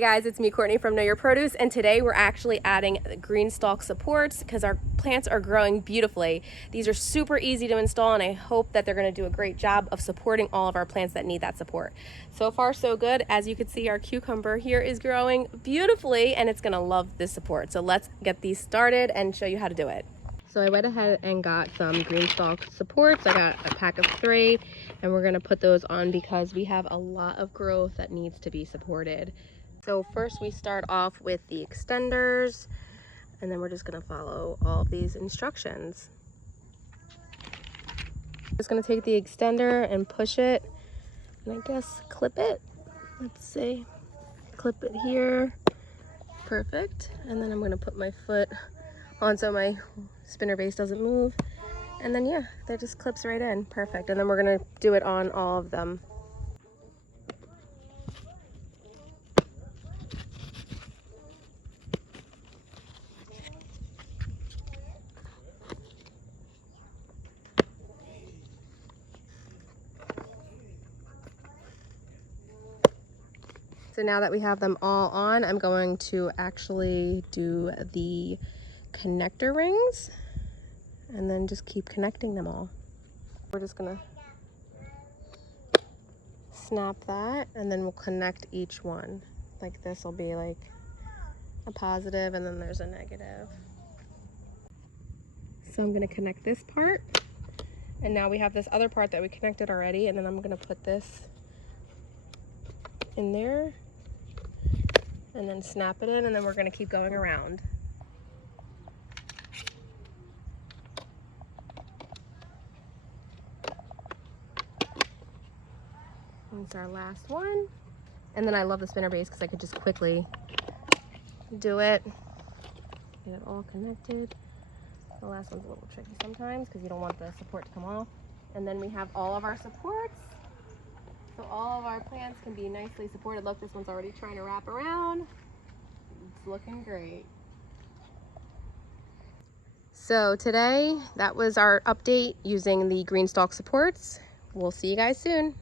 Hey guys, it's me, Courtney from Know Your Produce, and today we're actually adding the Greenstalk supports because our plants are growing beautifully. These are super easy to install, and I hope that they're going to do a great job of supporting all of our plants that need that support. So far, so good. As you can see, our cucumber here is growing beautifully, and it's going to love this support. So let's get these started and show you how to do it. So I went ahead and got some Greenstalk supports. I got a pack of 3, and we're going to put those on because we have a lot of growth that needs to be supported. So first we start off with the extenders, and then we're just going to follow all of these instructions. Just going to take the extender and push it, and I guess clip it. Let's see, clip it here. Perfect. And then I'm going to put my foot on so my spinner base doesn't move, and then yeah, that just clips right in. Perfect. And then we're going to do it on all of them. So now that we have them all on, I'm going to actually do the connector rings and then just keep connecting them all. We're just gonna snap that, and then we'll connect each one. Like this will be like a positive, and then there's a negative. So I'm gonna connect this part, and now we have this other part that we connected already, and then I'm gonna put this in there and then snap it in, and then we're going to keep going around. It's our last one. And then I love the spinner base because I could just quickly do it. Get it all connected. The last one's a little tricky sometimes because you don't want the support to come off. And then we have all of our supports. So all of our plants can be nicely supported. Look, this one's already trying to wrap around. It's looking great. So today, that was our update using the Greenstalk supports. We'll see you guys soon.